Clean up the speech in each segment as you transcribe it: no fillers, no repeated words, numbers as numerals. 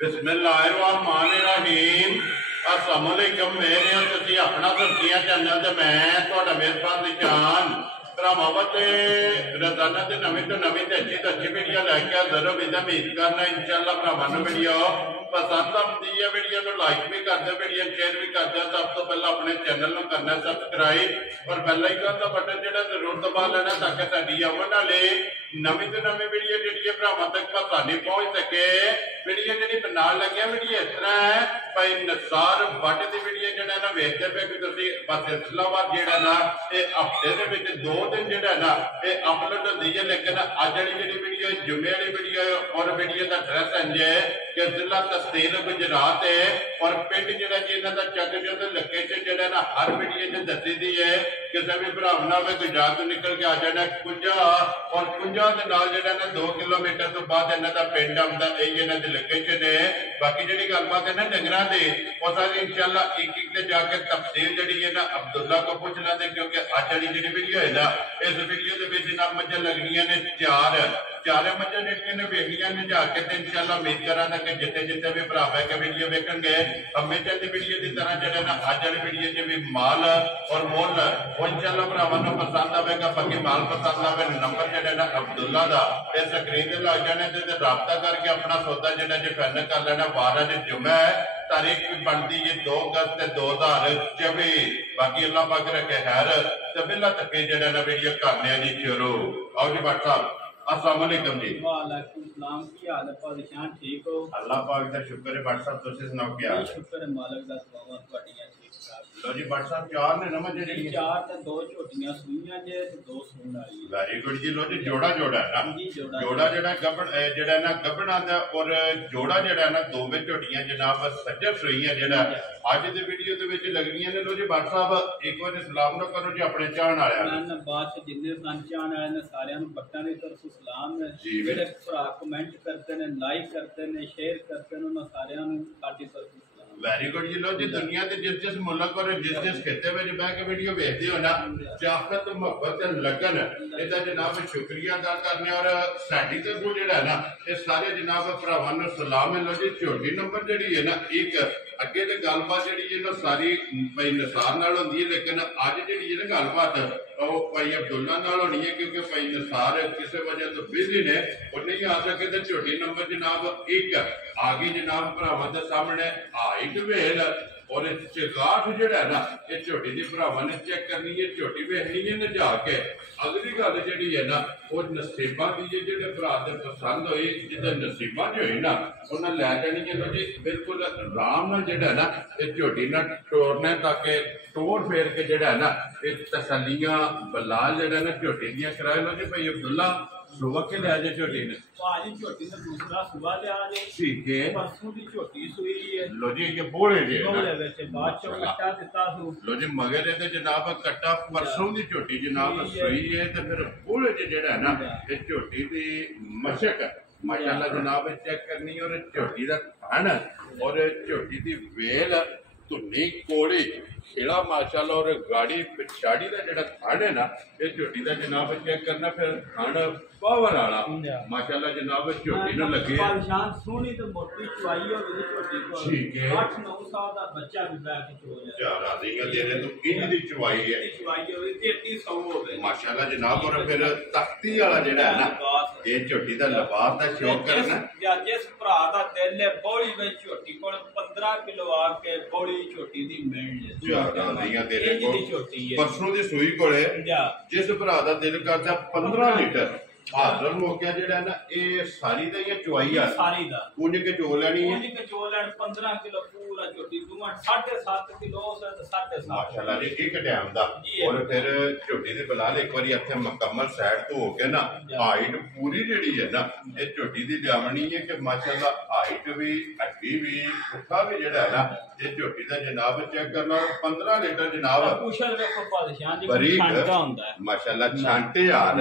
बिस्मिल्लाहिर्रहमानिर्रहीम। अस्सलाम वालेकुम। मेरे तुसीं अपना सब्जियां चैनल ते मैं तुहाडा मेज़बान निशान भरावां ते रोज़ाना ते नवीं तो अच्छी वीडियो लैके हाज़र हो। उम्मीद करना इंशाअल्लाह भरावां नूं वीडियो पसंद आती है। वीडियो को लाइक भी कर दो, वीडियो शेयर भी कर दो। सब तो पहले अपने चैनल को करना सबसक्राइब और बेल आइकन का बटन जो जरूर दबा लेना ताकि साडी आने वाली नवीं तो नवीं वीडियो जी भरावां तक आसानी पहुंच सके। वीडियो जी बना लगे वीडियो इस तरह है भाई निसार भट्ट की वीडियो जो ना वेखते पे कि तुम बस सिलसिलावार जो ना ये हफ्ते के 2 दिन जो ना ये अपलोड होती है। लेकिन अज वाली जी वीडियो जुमे वाली वीडियो और वीडियो का एड्रैस इंज है कि जिला तहसील गुजरात है और पिंड जो जी इन्हों का चक जो लोकेशन जो ना हर वीडियो च दसी दी है। किसी भी भरा ना हो गुजरात तो निकल के आ जाना कुंजा और कुंजा के नाल जो ना 2 किलोमीटर तो बाद इन्हों का पिंड आता यही इन्हों की लोकेशन है। बाकी जी गलबात है ना डंगरां दी वो सारी इंशाअल्लाह एक एक जाके तफसील जी है ना अब्दुल्ला को पूछ लेंगे क्योंकि अज वाली जी वीडियो है ना इस वीडियो के जनाब मझां लगनियां ने चार मझां जिहड़ियां ने वेखनियां ने जाके तो इंशाअल्लाह उम्मीद करांगा कि जिथे जिथे भी भरा बह के वीडियो वेखेंगे हमेशा की वीडियो की तरह जो ना अज वाली वीडियो च भी माल और मुल वो इंशाअल्लाह भरावां नूं पसंद आवेगा। बाकी माल पसंद आवे नंबर जो ना अब्दुल्ला का इस स्क्रीन ते लग जाने ते राबता करके अपना सौदा जो फाइनल कर लेना। 12 जुम्मा है, तारीख भी बनती है 2 अगस्त 2024। बाकी अल्लाह पाक रखे खैर ते बिल्ला तक जो ना वीडियो करने जी शुरू। आओ जी भट्ट साहब अस्सलाम वालेकुम जी। वालेकुम सलाम। की हाल है पादशाह? ठीक हो? अल्लाह पाक दा शुक्र है। भट्ट साहब तुसीं सुनाओ क्या हाल है? शुक्र है मालिक दा। दुआवां तुहाडीआं ठीक ठाक। लो जी भट्ट साहब 4 ने ना मजे जी 4 ते 2 झोटियां सूईयां जे ते 2 सूण वाली है। वेरी गुड जी। लो जी जोड़ा जोड़ा है ना जी जोड़ा जेड़ा गबन जेड़ा ना गबना दा और जोड़ा जेड़ा ना 2 में झोटियां जनाब सज्जर सूईयां जेड़ा आज दे वीडियो दे विच लगनियां ने। लो जी भट्ट साहब एक बार सलाम ना करो जी अपने चाहण वालियां मैं बात जिन्ने सन चाहण वाले ने सारियां नूं बट्टां दी तरफ सलाम है। जेड़े भरा कमेंट करते ने लाइक करते ने शेयर करते ने उन्हां सारियां नूं साडी तरफ सलाम। वेरी गुड जी। लो जी दुनिया के जिस मुल्क और जिस खिते में बह के वीडियो देखते हो ना चाहत मुहब्बत लगन इहदा जनाब शुक्रिया अदा करने और साडी तरफों जिहड़ा ना ये सारे जनाब भरावां नूं सलाम है। लो जी झोटी नंबर जिहड़ी है ना एक अगे तो गलबात जी ना सारी भाई निसार नाल होंदी है लेकिन अज जी है ना गलबात भाई अब्दुल्ला नाल होनी है क्योंकि भाई निसार किसी वजह तो बिजी ने और नहीं आ सके। तो झोटी नंबर जनाब एक आ गई जनाब भरावां दे सामने हाइट वेल और चगाठ जिहड़ा ना ये झोटी की भरावां ने चेक करनी है। झोटी वेखनी है ना जाके अगली गल जी है ना वो नसीबा की है जिहड़े भरा दे पसंद होई जिद्दां नसीबा च होई ना उन्हें लै जानी है। जी बिल्कुल आराम नाल जिहड़ा ना ये झोटी ना टोरना ताकि टोर फेर के जिहड़ा ना ये तसल्लियां बलाल जिहड़ा ना झोटी दियां कराए। लो जी भाई अब्दुल्ला सुबह के लिया जे झोटी ने भाजी झोटी ने दूसरा सुबह लिया जे ठीक है। परसों की झोटी सूई है। लो जी ये बोले जे बोले वैसे बाद चो कट्टा दिता सु। लो जी मगर ते जनाब कट्टा परसों की झोटी जनाब सूई है तो फिर बोले जे जेड़ा है ना ये झोटी दी मशक माशाल्लाह जनाब चेक करनी और झोटी दा थन और झोटी दी वेल धुनी कोड़ी खेड़ा माशाल्लाह और गाड़ी पिछाड़ी का जेड़ा थन है ना ये झोटी का जनाब चेक करना फिर थन पावर वाला माशाल्लाह जनाब झोटी न लगे परेशान सोनी तो मोटी चुवाई हो गई झोटी को। ठीक है। 8-9 साल का बच्चा भी बैठ के चो जाए चारा दियां तेरे तो इंज दी चुवाई है चुवाई हो गई 3300 हो गई माशाल्लाह जनाब। और फिर तख्ती वाला जेड़ा है ना ये झोटी का लिबास का शौक करना या जिस भरा दा दिल है बौली में झोटी को 15 किलो आके बौली झोटी दी मिल चारा दियां तेरे को झोटी है परसों दी सूई कोले जिस भरा दा दिल करदा 15 लीटर हाजर हो गया जेड़ा ना ये सारी दा ये चुवाई आ सारी दा कुछ के चो लेनी है कुछ के चो लेन 15 किलो पूरा झोटी दूंगा 7.5 किलो से 7.5 माशाल्लाह जी एक टाइम दा। और फिर झोटी दे बिलाल एक बारी इत्थे मुकम्मल साइड तो हो के ना हाइट पूरी जेड़ी है ना ये झोटी दी जावनी है कि माशाल्लाह हाइट भी हड्डी भी पुट्ठा भी जेड़ा है ना ये झोटी दा जनाब चेक करना 15 लीटर जनाब कुशल देखो पादशाह जी बरीक छांटा हुंदा है माशाल्लाह छांटे यार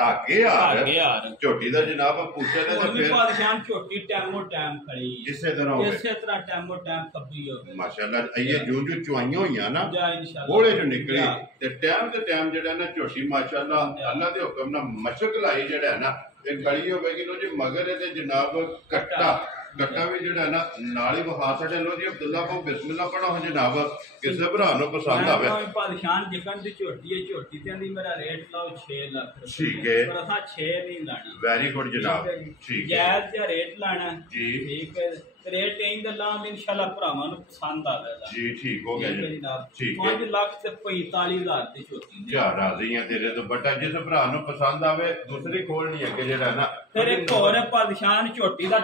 धागे यार झोटी दा जनाब पूछे ते फिर पादशाह झोटी टाइमो टाइम खड़ी इसे तरह टाइमो टाइम कब्बी हो गई माशाल्लाह। ये जो चुवाइयां होइयां ना जा इंशाल्लाह बोले जो निकली ते टाइम जेड़ा ना झोटी माशाल्लाह अल्लाह दे हुक्म ना मशक लाई जेड़ा है ना एक गली होगी। लो जी मगर है जनाब कट्टा ਕੱਟਾ ਵੀ ਜਿਹੜਾ ਨਾ ਨਾਲ ਹੀ ਵਿਖਾ ਸਾਡੇ ਲੋ ਜੀ ਅਬਦੁੱਲਾ ਕੋ ਬਿਸਮਿਲ੍ਲਾ ਪੜੋ ਜਨਾਬ ਕਿਸੇ ਭਰਾ ਨੂੰ ਪਸੰਦ ਆਵੇ ਪਾਦਸ਼ਾਨ ਜਿਕਨ ਦੀ ਝੋਟੀ ਹੈ ਝੋਟੀ ਤੇ ਦੀ ਮੇਰਾ ਰੇਟ ਲਾਓ 6 ਲੱਖ ਠੀਕ ਹੈ ਪਰ ਅਸਾਂ 6 ਨਹੀਂ ਲਾਣਾ ਵੈਰੀ ਗੁੱਡ ਜਨਾਬ ਠੀਕ ਹੈ ਜਾਇਜ਼ ਜਿਹਾ ਰੇਟ ਲਾਣਾ ਜੀ ਠੀਕ ਹੈ ਰੇਟ ਇੰਦ ਲਾਂਗੇ ਇਨਸ਼ਾਅੱਲਾ ਭਰਾਵਾਂ ਨੂੰ ਪਸੰਦ ਆਵੇਗਾ ਜੀ ਠੀਕ ਹੋ ਗਿਆ ਜੀ ਠੀਕ ਹੈ 5 ਲੱਖ ਤੇ 45000 ਦੀ ਝੋਟੀ ਜਾ ਰਾਜ਼ੀ ਆ ਤੇਰੇ ਤੋਂ ਬਟਾ ਜਿਸ ਭਰਾ ਨੂੰ ਪਸੰਦ ਆਵੇ ਦੂਸਰੀ ਖੋਲ ਨਹੀਂ ਅੱਗੇ ਜਿਹੜਾ ਨਾ ਫਿਰ ਇੱਕ ਹੋਰ ਹੈ ਪਾਦਸ਼ਾਨ ਝੋਟੀ ਦਾ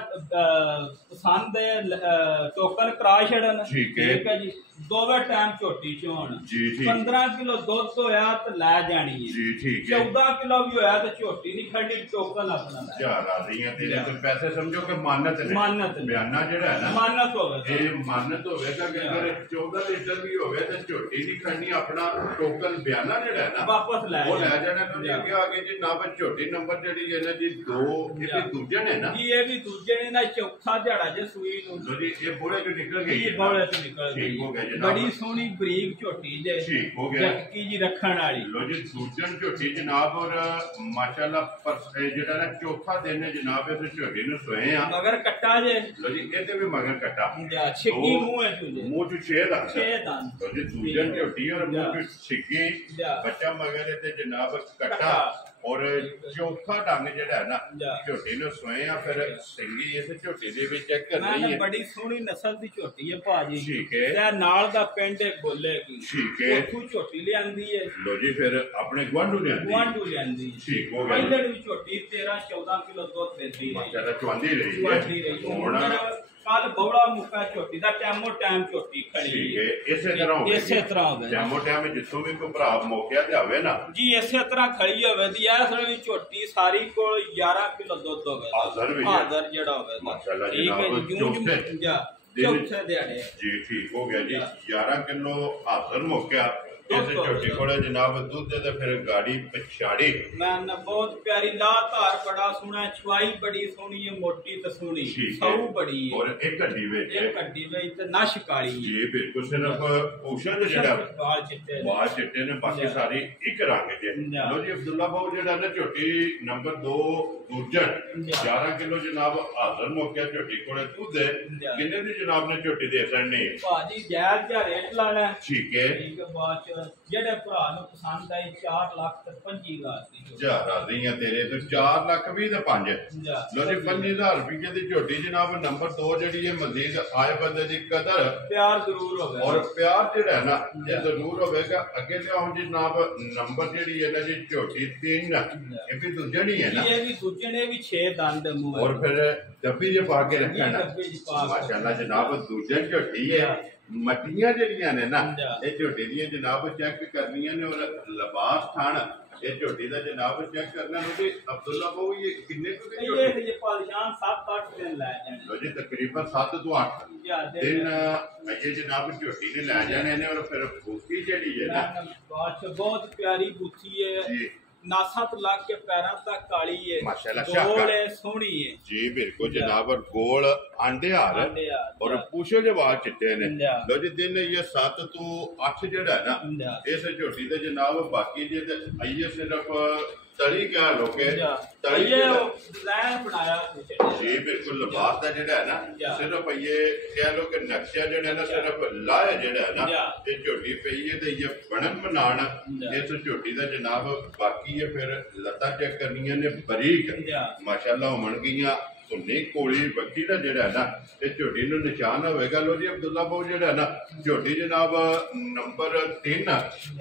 ਪਸੰਦ ਹੈ ਟੋਕਨ ਕਰਾ ਛੜਨ ਠੀਕ ਹੈ ਜੀ ਦੋਵੇਂ ਟਾਈਮ ਝੋਟੀ ਚੋਣ ਜੀ ਠੀਕ 15 ਕਿਲੋ ਦੁੱਧ ਹੋਇਆ ਤੇ ਲੈ ਜਾਣੀ ਹੈ ਜੀ ਠੀਕ ਹੈ 14 ਕਿਲੋ ਵੀ ਹੋਇਆ ਤੇ ਝੋਟੀ ਨਹੀਂ ਖੜੀ ਟੋਕਨ ਆਪਣਾ ਲੈ ਜਾ ਰਾਜ਼ੀ ਆ ਤੇਰੇ ਤੋਂ ਪੈਸੇ ਸਮਝੋ ਕਿ ਮਾਨਤ ਨੇ ਮਾਨਤ ਬਿਆਨਾ ਜਿਹੜਾ ਹੈ ਨਾ ਮਾਨਤ ਹੋਵੇ ਇਹ ਮਾਨਤ ਹੋਵੇਗਾ ਕਿ ਅਗਰ 14 ਲੀਟਰ ਵੀ ਹੋਵੇ ਤੇ ਝੋਟੀ ਨਹੀਂ ਖੜਨੀ ਆਪਣਾ ਟੋਕਨ ਬਿਆਨਾ ਜਿਹੜਾ ਹੈ ਨਾ ਵਾਪਸ ਲੈ ਉਹ ਲੈ ਜਾਣਾ ਤੁਸੀਂ ਅੱਗੇ ਆ ਕੇ ਜੀ ਨਾ ਬਸ ਝੋਟੀ ਨੰਬਰ ਜਿਹੜੀ ਹੈ ਨਾ ਜੀ 2 ਇਹ ਵੀ ਦੂਜੇ ਨੇ ਨਾ ਜੀ ਇਹ ਵੀ ਦੂਜੇ ਨੇ ਨਾ ਚੌਥਾ ਦਿਹਾੜਾ ਜੇ ਸੂਈ ਨੂੰ ਲੋ ਜੀ ਇਹ ਬੋਲੇ ਜੋ ਨਿਕਲ ਗਈ ਇਹ ਬੋਲੇ ਤੋਂ ਨਿਕਲ ਗਈ ਠੀਕ ਹੋ ਗਿਆ ਜਨਾਬ ਬੜੀ ਸੋਹਣੀ ਬਰੀਕ ਝੋਟੀ ਜੇ ਠੀਕ ਹੋ ਗਿਆ ਕੀ ਜੀ ਰੱਖਣ ਵਾਲੀ ਲੋ ਜੀ ਦੂਜਣ ਝੋਟੀ ਜਨਾਬ ਔਰ ਮਾਸ਼ਾਅੱਲਾ ਜਿਹੜਾ ਨਾ ਚੌਥਾ ਦਿਨ ਹੈ ਜਨਾਬ ਇਸ ਝੋਟੀ ਨੂੰ ਸੋਏ ਆ ਮਗਰ ਕੱਟਾ ਜੇ ਲੋ ਜੀ ਇਹਦੇ ਵੀ ਮਗਰ ਕੱਟਾ ਛਿੱਕੀ ਮੂੰਹ ਹੈ ਤੁਝੇ ਮੂੰਹ ਚ 6 ਦਾ 6 ਦੰਦ ਲੋ ਜੀ ਦੂਜਣ ਝੋਟੀ ਔਰ ਮੂੰਹ ਚ ਛਿੱਕੀ ਬੱਚਾ ਮਗਰ ਤੇ ਜਨਾਬ ਕੱਟਾ ਔਰ ਚੌਥਾ ਡੰਗ ਜਿਹੜਾ ਹੈ ਨਾ ਝੋਟੀ ਨੂੰ ਸੋਏ ਆ ਫਿਰ ਸਿੰਗੀ ਇਸ ਝੋਟੀ ਦੇ ਵਿੱਚ ਚੈੱਕ ਕਰਨੀ ਹੈ ਬੜੀ ਸੋਹਣੀ ਨਸਲ ਦੀ ਝੋਟੀ ਹੈ ਭਾਜੀ ਠੀਕ ਹੈ ਤੇ ਨਾਲ ਦਾ ਪਿੰਡ ਬੋਲੇਗੀ ਠੀਕ ਹੈ ਉੱਥੋਂ ਝੋਟੀ ਲਿਆਂਦੀ ਹੈ ਲੋ ਜੀ ਫਿਰ ਆਪਣੇ ਗਵਾਂਢੂ ਲਿਆਂਦੀ ਠੀਕ ਹੋ ਗਿਆ ਪਹਿਲੇ ਵੀ ਝੋਟੀ 13 14 ਕਿਲੋ ਦੁੱਧ ਦਿੰਦੀ ਹੈ ਮਾਸ਼ਾਅੱਲਾ ਚਵਾਂਦੀ ਰਹੀ ਹੈ ਹੁਣ ਕੱਲ ਬੌੜਾ ਮੁੱਕਾ ਝੋਟੀ ਦਾ ਟਾਈਮੋ ਟਾਈਮ ਝੋਟੀ ਖੜੀ ਠੀਕ ਹੈ ਇਸੇ ਤਰ੍ਹਾਂ ਹੋਵੇ ਟਾਈਮੋ ਟਾਈਮ ਜਿੱਥੋਂ ਵੀ ਕੋਈ ਭਰਾ ਮੌਕਿਆ ਤੇ ਆਵੇ ਨਾ ਜੀ ਇਸੇ ਤਰ੍ਹਾਂ ਖੜੀ ਹੋਵੇ ਦੀ ਇਸ ਵੇਲੇ ਝੋਟੀ ਸਾਰੀ ਕੋਲ 11 ਕਿਲੋ ਦੁੱਧ ਹੋਵੇ ਹਾਜ਼ਰ ਜਿਹੜਾ ਹੋਵੇ ਮਾਸ਼ਾਅੱਲਾ ਜਨਾਬ ਚੌਥੇ ਦਿਹਾੜੇ ਜੀ ਠੀਕ ਹੋ ਗਿਆ ਜੀ 11 ਕਿਲੋ ਹਾਜ਼ਰ ਮੌਕਿਆ ਇਸ ਝੋਟੀ ਕੋਲੇ ਜਨਾਬ ਦੁੱਧ ਤੇ ਫਿਰ ਗਾੜੀ ਪਛਾੜੀ ਮੈਂ ਬਹੁਤ ਪਿਆਰੀ ਲਾ ਧਾਰ ਬੜਾ ਸੋਹਣਾ ਚਵਾਈ ਬੜੀ ਸੋਹਣੀ ਹੈ ਮੋਟੀ ਤੇ ਸੋਹਣੀ ਸੌ ਬੜੀ ਹੈ ਔਰ ਇੱਕ ਹੱਡੀ ਵਿੱਚ ਤੇ ਨਸ਼ ਕਾਲੀ ਜੀ ਬਿਲਕੁਲ ਸਿਰਫ ਪੋਸ਼ਣ ਜਿਹੜਾ ਵਾਲ ਚਿੱਟੇ ਨੇ ਬਾਕੀ ਸਾਰੀ ਇੱਕ ਰੰਗ ਦੇ ਲੋ ਜੀ ਅਬਦੁੱਲਾ ਬਾਬੂ ਜਿਹੜਾ ਨਾ ਝੋਟੀ ਨੰਬਰ 2 ਦੂਜਣ 11 ਕਿਲੋ ਜਨਾਬ ਹਾਜ਼ਰ ਮੌਕਿਆ ਝੋਟੀ ਕੋਲੇ ਦੁੱਧ ਕਿੰਨੇ ਦੀ ਜਨਾਬ ਨੇ ਝੋਟੀ ਦੇ ਸੜਨੀ ਭਾਜੀ ਜਾਇਜ਼ ਜਿਹਾ ਰੇਟ ਲਾਣਾ ਠੀਕ ਹੈ ਬਾਅਦ ਜਿਹੜੇ ਭਰਾ ਨੂੰ ਪਸੰਦ ਆਈ 4 ਲੱਖ ਤੇ 25,000 ਦੀ ਜਾ ਰਾਜ਼ੀਆਂ ਤੇਰੇ ਤੋਂ 4 ਲੱਖ 20 ਤੇ 5 ਲੋ ਜੀ 25,000 ਰੁਪਏ ਦੀ ਝੋਟੀ ਜਨਾਬ ਨੰਬਰ 2 ਜਿਹੜੀ ਹੈ ਮਜ਼ੀਦ ਆਏ ਬੰਦੇ ਦੀ ਕਦਰ ਪਿਆਰ ਜ਼ਰੂਰ ਹੋਵੇ ਔਰ ਪਿਆਰ ਜਿਹੜਾ ਨਾ ਇਹ ਜ਼ਰੂਰ ਹੋਵੇਗਾ ਅੱਗੇ ਤੇ ਹੁਣ ਜਨਾਬ ਨੰਬਰ ਜਿਹੜੀ ਹੈ ਨਾ ਜੀ ਝੋਟੀ 3 ਇਹ ਵੀ ਦੂਜਾ ਨਹੀਂ ਹੈ ਨਾ ਇਹ ਵੀ ਦੂਜੇ ਨੇ ਵੀ 6 ਦੰਦ ਮੂੰਹ ਔਰ ਫਿਰ ਡੱਬੀ ਜੇ ਪਾ ਕੇ ਰੱਖਣਾ ਮਾਸ਼ਾਅੱਲਾ ਜਨਾਬ ਦੂਜਾ ਝੋਟੀ ਹੈ ਮੱਟੀਆਂ ਜਿਹੜੀਆਂ ਨੇ ਨਾ ਇਹ ਝੋਟੀ ਦੀਆਂ ਜਨਾਬ ਚੈੱਕ ਕਰਨੀਆਂ ਨੇ ਔਰ ਲਿਬਾਸ ਥਾਣ ਇਹ ਝੋਟੀ ਦਾ ਜਨਾਬ ਚੈੱਕ ਕਰਨਾ ਉਹਦੇ ਅਬਦੁੱਲਾ ਬਾਬੂ ਇਹ ਕਿੰਨੇ ਕੁ ਦੀ ਝੋਟੀ ਇਹ ਪਾਦਸ਼ਾਨ 7-8 ਦਿਨ ਲੈ ਜਾਣੇ ਲੋ ਜੀ ਤਕਰੀਬਨ 7 ਤੋਂ 8 ਦਿਨ ਅਜੇ ਜਨਾਬ ਝੋਟੀ ਨੇ ਲੈ ਜਾਣੇ ਨੇ ਔਰ ਫਿਰ ਬੂਥੀ ਜਿਹੜੀ ਹੈ ਨਾ ਬਹੁਤ ਪਿਆਰੀ ਬੂਥੀ ਹੈ ਜੀ ਨਾਸਤ ਲੱਗ ਕੇ ਪੈਰਾਂ ਤੱਕ ਕਾਲੀ ਹੈ ਮਾਸ਼ਾਅੱਲਾ ਗੋਲ ਹੈ ਸੋਹਣੀ ਹੈ ਜੀ ਬਿਲਕੁਲ ਜਨਾਬ ਔਰ ਗੋਲ ਆਂਡੇ ਹਾਰ ਔਰ ਪੂਛੇ ਦੇ ਵਾਲ ਚਿੱਟੇ ਨੇ ਲੋ ਜੀ ਦਿਨ ਇਹ 7 ਤੋਂ 8 ਜਿਹੜਾ ਨਾ ਇਸ ਝੋਟੀ ਦੇ ਜਨਾਬ ਬਾਕੀ ਜੇ ਤੇ ਆਈਏ ਸਿਰਫ ਤਲੀ ਕਿਆ ਲੋਕੇ ਤਲੀ ਡਿਜ਼ਾਈਨ ਬਣਾਇਆ ਜੀ ਬਿਲਕੁਲ ਲਿਬਾਸ ਦਾ ਜਿਹੜਾ ਹੈ ਨਾ ਸਿਰਫ ਇਹ ਕਹਿ ਲੋ ਕਿ ਨਕਸ਼ਾ ਜਿਹੜਾ ਨਾ ਸਿਰਫ ਲਾਇਆ ਜਿਹੜਾ ਹੈ ਨਾ ਇਹ ਝੋਟੀ ਪਈ ਹੈ ਤੇ ਇਹ ਬਣਨ ਬਣਾਣ ਇਸ ਝੋਟੀ ਦਾ ਜਨਾਬ ਬਾਕੀ ਹੈ ਫਿਰ ਲੱਤਾਂ ਚੈੱਕ ਕਰਨੀਆਂ ਨੇ ਬਰੀਕ ਮਾਸ਼ਾਅੱਲਾ ਹੋਣ ਗਈਆਂ ਸੁੰਨੀ ਕੋਲੀ ਬੱਕੀ ਦਾ ਜਿਹੜਾ ਹੈ ਨਾ ਇਹ ਝੋਟੀ ਨੂੰ ਨਿਸ਼ਾਨ ਹੋਵੇਗਾ ਲੋ ਜੀ ਅਬਦੁੱਲਾ ਬਾਬੂ ਜਿਹੜਾ ਨਾ ਝੋਟੀ ਜਨਾਬ ਨੰਬਰ 3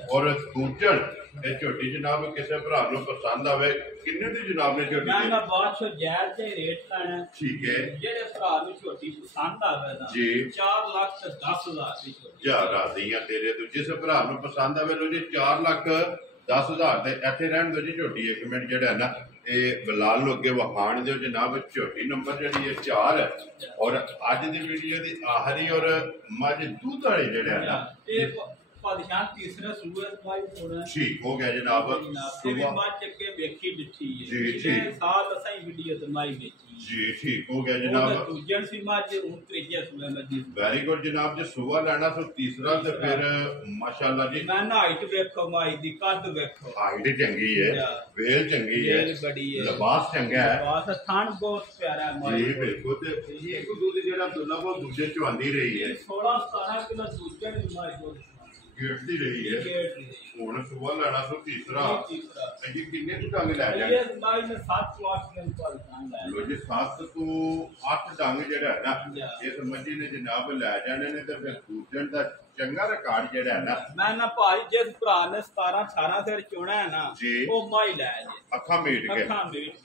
ਔਰ ਦੂਜਣ ਇਹ ਝੋਟੀ ਜਨਾਬ ਕਿਸੇ ਭਰਾ ਨੂੰ ਪਸੰਦ ਆਵੇ ਕਿੰਨੇ ਦੀ ਜਨਾਬ ਨੇ ਝੋਟੀ ਮੈਂ ਬਾਦਸ਼ਾਹ ਜਾਇਜ਼ ਤੇ ਰੇਟ ਲਾਣਾ ਠੀਕ ਹੈ ਜਿਹੜੇ ਭਰਾ ਨੂੰ ਝੋਟੀ ਪਸੰਦ ਆਵੇ ਨਾ ਜੀ 4 ਲੱਖ ਤੇ 10,000 ਦੀ ਝੋਟੀ ਜਾ ਰਾਜ਼ੀਆਂ ਤੇਰੇ ਤੋਂ ਜਿਸ ਭਰਾ ਨੂੰ ਪਸੰਦ ਆਵੇ ਲੋ ਜੀ 4 ਲੱਖ 10,000 ਦੇ ਇੱਥੇ ਰਹਿਣ ਦੋ ਜੀ ਝੋਟੀ ਇੱਕ ਮਿੰਟ ਜਿਹੜਾ ਹੈ ਨਾ ਇਹ ਬਲਾਲ ਨੂੰ ਅੱਗੇ ਵਹਾਣ ਦਿਓ ਜਨਾਬ ਝੋਟੀ ਨੰਬਰ ਜਿਹੜੀ ਹੈ 4 ਔਰ ਅੱਜ ਦੀ ਵੀਡੀਓ ਦੀ ਆਖਰੀ ਔਰ ਮੱਝ ਦੁੱਧ ਵਾਲੇ ਜਿਹੜਾ ਹੈ ਨਾ ਇਹ पादशाह तीसरे सूबे माई थोड़ा ठीक हो गया जनाब सुबह बात चक्के देखी दिखी है जी ठीक साल असाई वीडियो तो माई देखी जी ठीक हो गया जनाब दूजन सी माज त्रीजा सूबे में जी वेरी गुड जनाब जो सुबह लेना तो तीसरा तो फिर माशाल्लाह जी मैं ना हाइट देखो माई दी कद देखो हाइट चंगी है वेल चंगी है बड़ी है लिबास चंगा है लिबास थान बहुत प्यारा है माई जी बिल्कुल ते एक दूध जेड़ा दुल्ला वो दूजे चवांदी रही है 16 17 किलो दूजन माई को गिरती रही है ਹੁਣ ਸੁਬਹ ਲੈਣਾ ਤੋਂ ਤੀਸਰਾ ਇਹ ਕਿੰਨੇ ਕੁ ਡੰਗ ਲੈ ਜਾਣ ਇਹ ਬਾਈ ਨੇ 7-8 ਦਿਨ ਪਰ ਲੈ ਲੋ ਜੀ 7 ਤੋਂ 8 ਡੰਗ ਜਿਹੜਾ ਹੈ ਨਾ ਇਸ ਮੱਝੀ ਨੇ ਜਨਾਬ ਲੈ ਜਾਣੇ ਨੇ ਤੇ ਫਿਰ ਦੂਜਣ ਦਾ ਚੰਗਾ ਰਿਕਾਰਡ ਜਿਹੜਾ ਹੈ ਨਾ ਮੈਂ ਨਾ ਭਾਈ ਜਿਸ ਭਰਾ ਨੇ 17 18 ਸਿਰ ਚੁਣਾ ਹੈ ਨਾ ਉਹ ਮਾਈ ਲੈ ਜੇ ਅੱਖਾਂ ਮੀਟ ਕੇ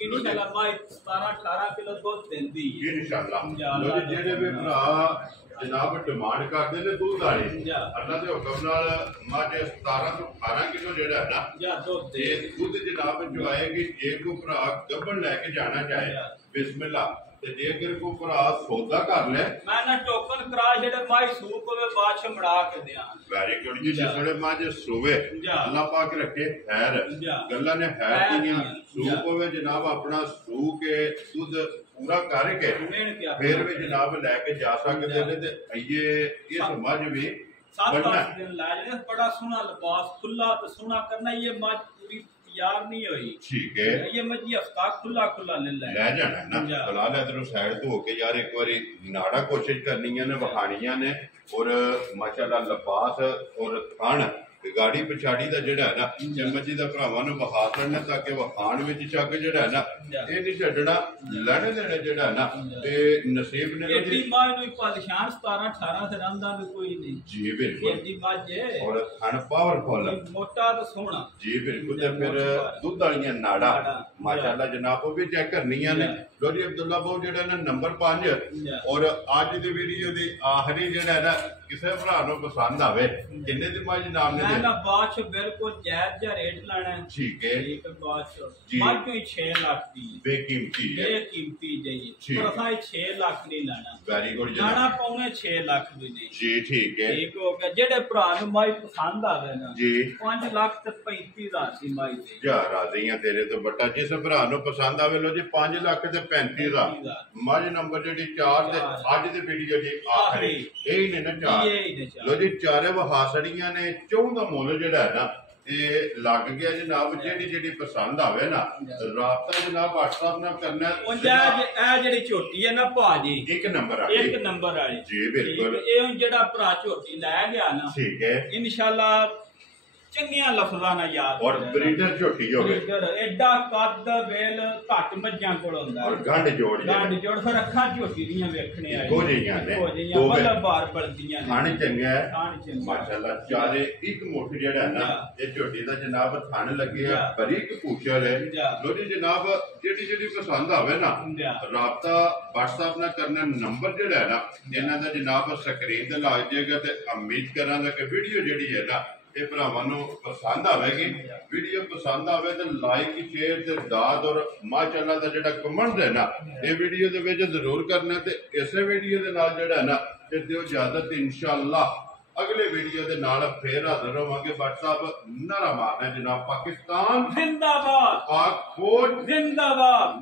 ਇਨਸ਼ਾਅੱਲਾ ਮਾਈ 17 18 ਕਿਲੋ ਦੁੱਧ ਦਿੰਦੀ ਹੈ ਇਨਸ਼ਾਅੱਲਾ ਲੋ ਜੀ ਜਿਹੜੇ ਵੀ ਭਰਾ जनाब डिमांड करते ने दूध वाले अल्लाह के हुक्म नाल मझ 17 ਤੋਂ 18 किलो जेड़ा है ना या दूध जनाब जो आएगी जे कोई भरा गब्बन लेके जाना चाहे बिस्मिल्लाह ते जे अगर कोई भरा सौदा कर ले मैं ना टोकन करा जेड़े माई सूप होवे बादशाह मड़ा के दियां वेरी गुड जी जिसले मझ सोवे अल्लाह पाक रखे खैर गल्ला ने खैर दियां सूप होवे जनाब अपना सू के दूध पूरा करके फिर भी जनाब लैके जा सकते हैं ते ये इस मझ भी 7-8 दिन ला जाने बड़ा सोहना लिबास खुला तो सोहना करना ये मझ पूरी तैयार नहीं हुई ठीक है ये मझ हफ्ता खुला खुला ले जाना है ना फिलहाल इधरों साइड तो होके यार एक बारी नाड़ा कोशिश करनी है ने वखानियां ने और माशाल्लाह लिबास और थन गाड़ी पछाड़ी का जेड़ा है ना चम्मची का भरावां नूं वखा छड़ना ताकि वखाण विच चक जेड़ा है ना ये नहीं छड्डना लड़े देने जेड़ा है ना ते नसीब ने एडी मां नूं पादशाह 17 18 से रंदा भी कोई नहीं जी बिल्कुल एडी मां जे और थन पावरफुल मोटा ते सोहना जी बिल्कुल ते फिर दूध वालियां नाड़ा माशाल्लाह जनाब वो भी चेक करनियां ने लो जी अब्दुल्ला बहु जेड़ा ना नंबर 5 और आज दी वीडियो दी आखिरी जेड़ा है ना किसी भरा नूं पसंद आवे किन्ने दी मां नाम ने ना बादशाह बिल्कुल जायज जा रेट लाना है ठीक है एक बादशाह मां कोई 6 लाख दी बेकीमती है बेकीमती जाइए पर असा 6 लाख नहीं लाना वेरी गुड लाना पौने 6 लाख भी नहीं जी ठीक है ठीक हो गया जेड़े भरा नूं माई पसंद आवे ना जी 5 लाख ते 35,000 दी माई दे जा राजी हां तेरे तो बट्टा जिस भरा नूं पसंद आवे लो जी 5 लाख ते 35,000 मज नंबर जेडी 4 ते आज दी वीडियो दी आखिरी यही ने ना 4 लो जी चारे वहासड़ियां ने 14 मुल जेड़ा है ना ये लग गया जनाब जेडी जेडी पसंद आवे ना राबता जनाब व्हाट्सएप ना करना ए जेडी छोटी है ना भाजी एक नंबर वाली जी बिल्कुल ये जेड़ा भरा छोटी लै गया ना ठीक है इंशाल्लाह चंगिया लफजा ना याद और ब्रीडर झोटी हो गई एडा कद वेल घट मज्जां कोल हुंदा और गंढ जोड़ फिर अखां झोटी दियां वेखणे आई हो जईयां ने दो बार बलदियां ने खान चंगा है माशाल्लाह चारे एक मुठ जेड़ा है ना ये झोटी दा जनाब थन लगे है बरीक पूछल है लो जी जनाब जेडी जेडी पसंद आवे ना राबता व्हाट्सएप ना करना नंबर जेड़ा है ना इन्हां दा जनाब स्क्रीन ते ला जाएगा ते उम्मीद करांगा कि वीडियो जेडी है ना ये भरावां नूं पसंद आवेगी वीडियो पसंद आवे तो लाइक शेयर ते दाद और माशाअल्लाह दा जेड़ा कमेंट है ना ये वीडियो दे विच जरूर करना ते इसे वीडियो दे नाल जेड़ा है ना ते दिओ इजाजत इंशाअल्लाह अगले वीडियो दे नाल फिर हाजिर होवांगे व्हाट्सएप नारा मारना जनाब पाकिस्तान जिंदाबाद पाक फौज जिंदाबाद।